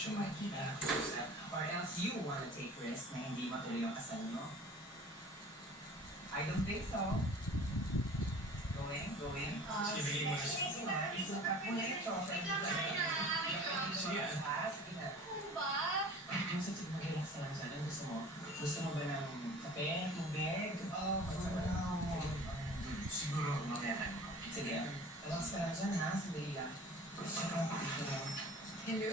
siya makita. Or else you wanna take risk na hindi matuloy ang kasal mo? I don't think so. Going? Sige, bigay mo na siya. Isukat mo na ito. Sige. Sige na. Gusto sige mag-relax na lang siya. Anong gusto mo? Gusto mo ba ng kape, tubig? Gusto mo ng... Siguro, mamaya tayo. Sige. Relax ka lang dyan ha. Sandali lang. Hello!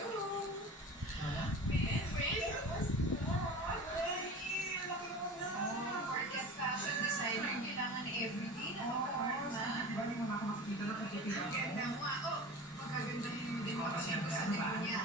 Mama? Ben, Orchid fashion designer, kailangan everyday na makaporma. Bali mo ako makikita na kakipin Ang ganda mo ah. Oh, magkagandahin mo din kapatid mo sa nemo niya.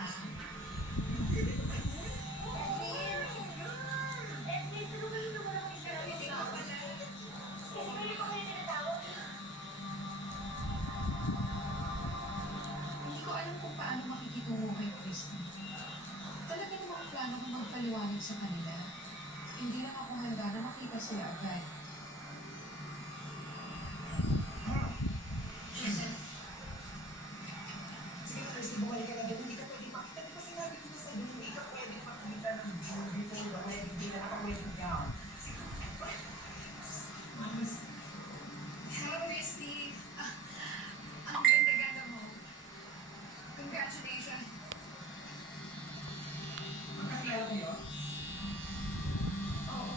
Hindi ko alam kung paano makikitungo kay Christy. Talaga namang plano ko magpaliwanag sa kanila. Hindi lang ako handa na makita sila agad. Sige na, Christy, bumalik ka na dito. Hindi ka pwede makita. Di ba sinabi ko na sa'yo, hindi ka pwede makita ng June before the wedding day na naka-wedding gown. Hello, Christy. Ang ganda-ganda mo. Congratulations. Magkakilala kayo? Oo.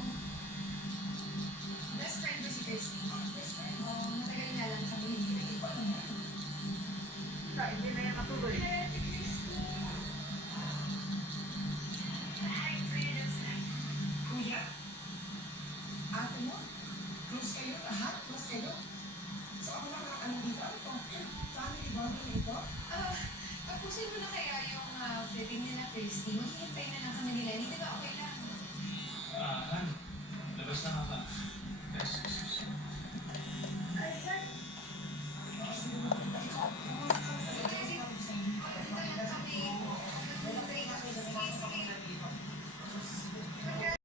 Best friend ko si Christy. Best friend? Oo, matagal na lang kami hindi nag-iba. Hindi na yan matuloy. Kuya? Ate mo? Close kayo lahat? Close kayo? So ako lang ang ano dito? Ito. Family bonding na ito? Tapusin mo na kaya yung wedding nila, Christy. Maghihintay na lang kami nila. Hindi ba okay lang?